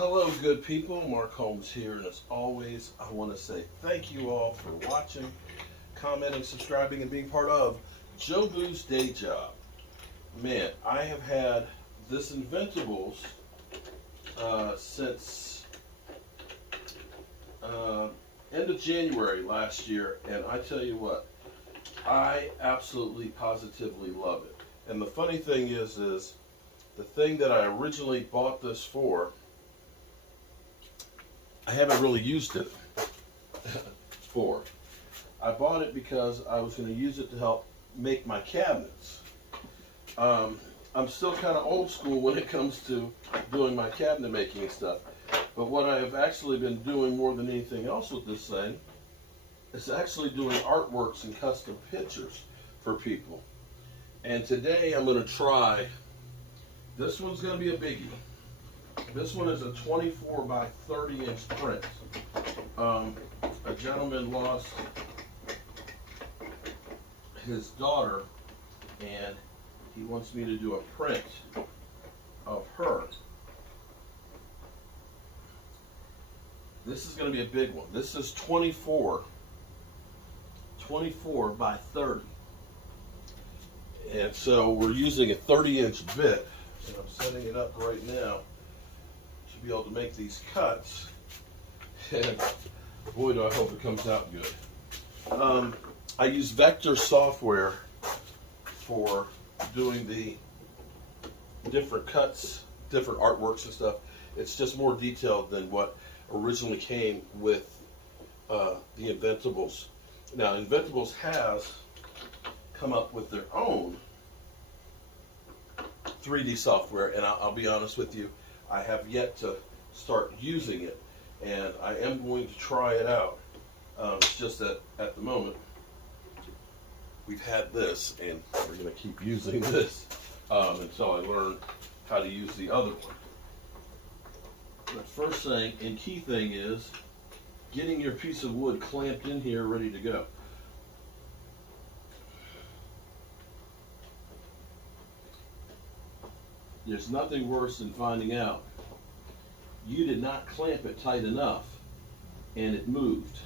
Hello, good people. Mark Holmes here, and as always, I want to say thank you all for watching, commenting, subscribing, and being part of Joe Boo's Day Job. Man, I have had this Inventables since end of January last year, and I tell you what, I absolutely positively love it. And the funny thing is the thing that I originally bought this for, I haven't really used it for. I bought it because I was going to use it to help make my cabinets. I'm still kind of old school when it comes to doing my cabinet making and stuff. But what I have actually been doing more than anything else with this thing is actually doing artworks and custom pictures for people. And today I'm going to try, this one's going to be a biggie. This one is a 24 by 30 inch print. A gentleman lost his daughter and he wants me to do a print of her. This is going to be a big one. This is 24 by 30. And so we're using a 30-inch bit, and I'm setting it up right now to be able to make these cuts. And boy, do I hope it comes out good. I use vector software for doing the different cuts, different artworks and stuff. It's just more detailed than what originally came with the Inventables. Now, Inventables has come up with their own 3D software, and I'll be honest with you, I have yet to start using it, and I am going to try it out. It's just that at the moment we've had this, and we're going to keep using this until I learn how to use the other one. The first thing and key thing is getting your piece of wood clamped in here ready to go. There's nothing worse than finding out you did not clamp it tight enough and it moved.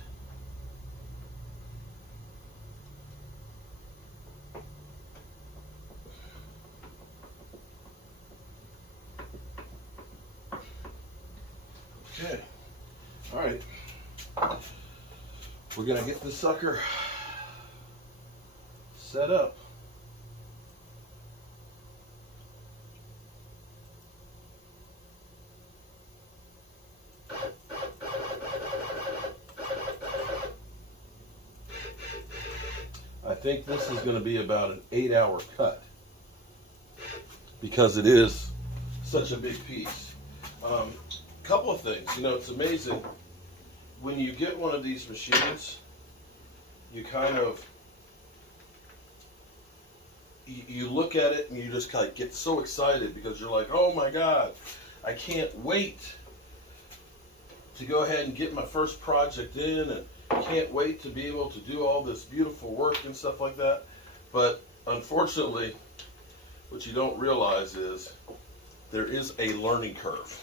Okay, all right, we're gonna get this sucker set up. I think this is going to be about an 8-hour cut because it is such a big piece. Couple of things, you know, it's amazing when you get one of these machines, you kind of, you look at it and you just kind of get so excited because you're like, oh my God, I can't wait to go ahead and get my first project in, and can't wait to be able to do all this beautiful work and stuff like that. But unfortunately, what you don't realize is there is a learning curve.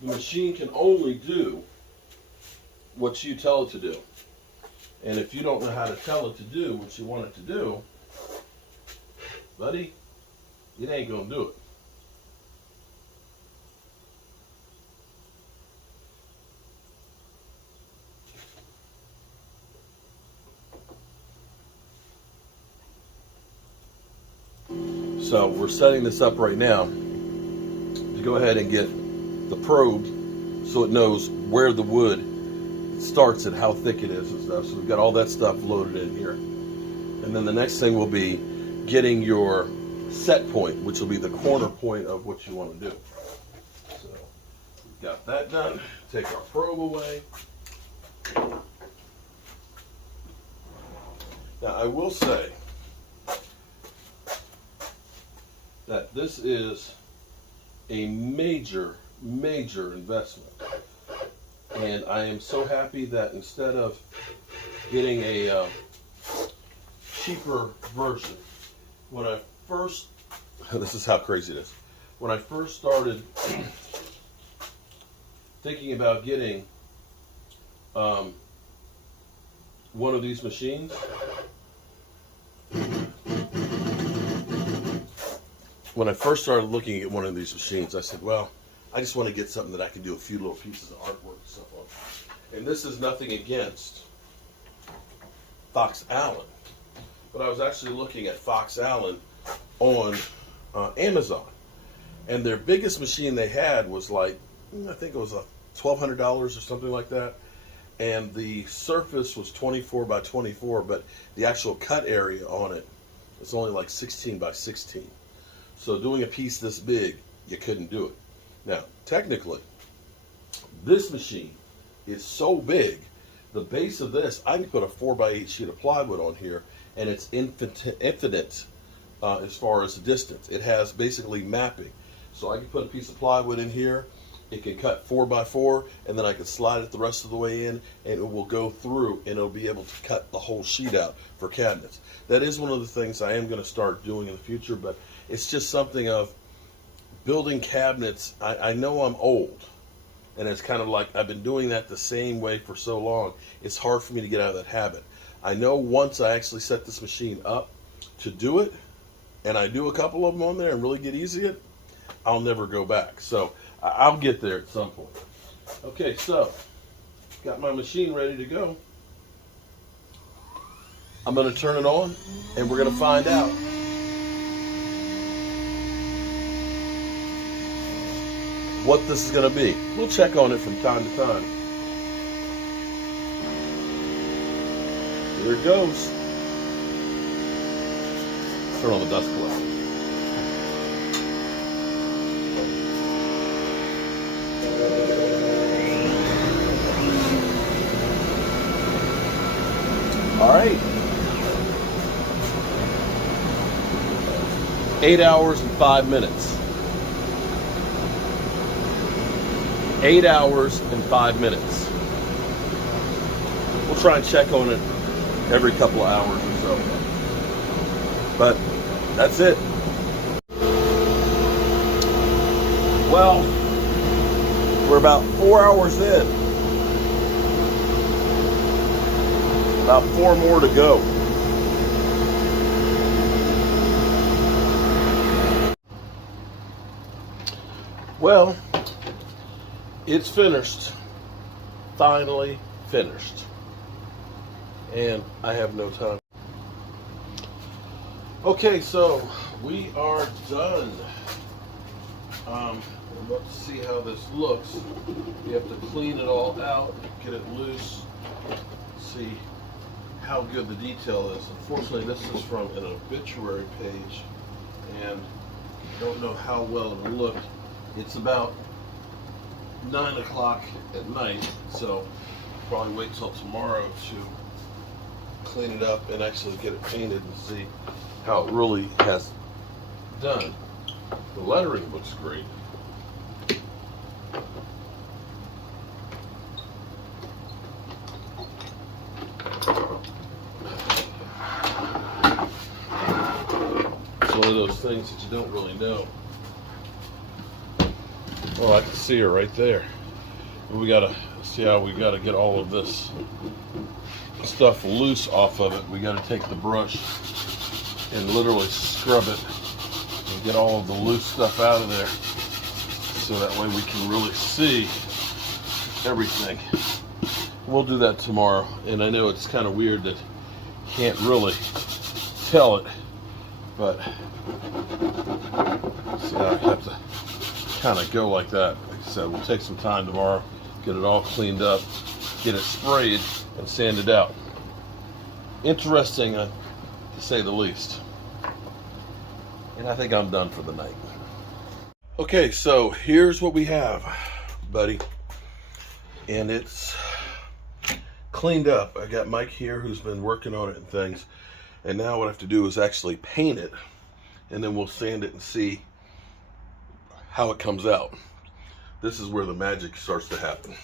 The machine can only do what you tell it to do. And if you don't know how to tell it to do what you want it to do, buddy, it ain't gonna do it. So we're setting this up right now to go ahead and get the probe so it knows where the wood starts and how thick it is and stuff. So we've got all that stuff loaded in here. And then the next thing will be getting your set point, which will be the corner point of what you want to do. So we've got that done. Take our probe away. Now I will say that this is a major investment, and I am so happy that instead of getting a cheaper version, when I first, this is how crazy it is, when I first started thinking about getting one of these machines. When I first started looking at one of these machines, I said, well, I just want to get something that I can do a few little pieces of artwork and stuff on. And this is nothing against Fox Allen, but I was actually looking at Fox Allen on Amazon. And their biggest machine they had was like, I think it was $1,200 or something like that. And the surface was 24 by 24, but the actual cut area on it is only like 16 by 16. So doing a piece this big, you couldn't do it. Now, technically, this machine is so big, the base of this, I can put a 4 by 8 sheet of plywood on here, and it's infinite as far as the distance. It has basically mapping. So I can put a piece of plywood in here, it can cut 4 by 4, and then I can slide it the rest of the way in, and it will go through, and it'll be able to cut the whole sheet out for cabinets. That is one of the things I am going to start doing in the future, but it's just something of building cabinets. I know I'm old, and it's kind of like I've been doing that the same way for so long. It's hard for me to get out of that habit. I know once I actually set this machine up to do it, and I do a couple of them on there and really get easy at it, I'll never go back. So I'll get there at some point. Okay, so got my machine ready to go. I'm going to turn it on, and we're going to find out. What this is going to be. We'll check on it from time to time. Here it goes. Turn on the dust collector. All right. 8 hours and 5 minutes. 8 hours and 5 minutes. We'll try and check on it every couple of hours or so. But that's it. Well, we're about 4 hours in. About 4 more to go. Well, it's finished. Finally finished. And I have no time. Okay, so we are done. Let's see how this looks. We have to clean it all out, get it loose, see how good the detail is. Unfortunately, this is from an obituary page, and I don't know how well it'll look. It's about 9 o'clock at night, so probably wait till tomorrow to clean it up and actually get it painted and see how it really has done. The lettering looks great. It's one of those things that you don't really know. Well, I can see her right there. We gotta see how we gotta get all of this stuff loose off of it. We gotta take the brush and literally scrub it and get all of the loose stuff out of there, so that way we can really see everything. We'll do that tomorrow, and I know it's kind of weird that you can't really tell it, but see, I have to kind of go like that. Like I said, we'll take some time tomorrow, get it all cleaned up, get it sprayed and sanded out. Interesting, to say the least. And I think I'm done for the night. Okay, so here's what we have, buddy. And it's cleaned up. I got Mike here who's been working on it and things. And now what I have to do is actually paint it, and then we'll sand it and see how it comes out. This is where the magic starts to happen.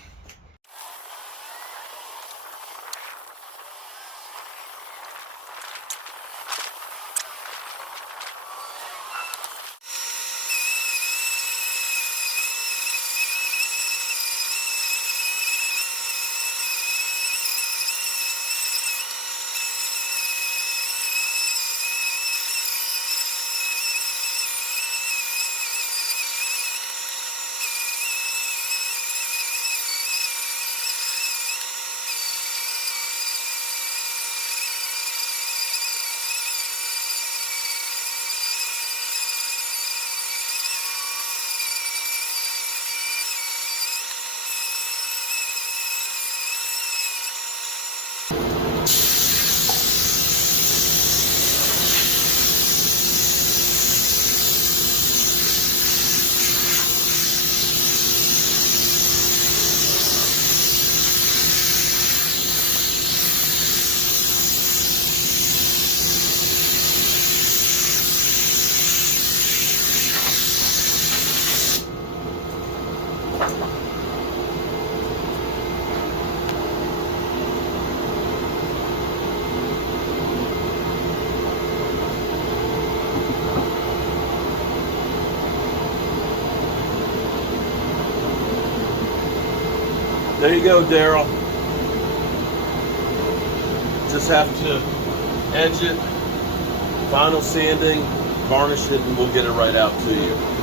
There you go, Daryl. Just have to edge it, final sanding, varnish it, and we'll get it right out to you.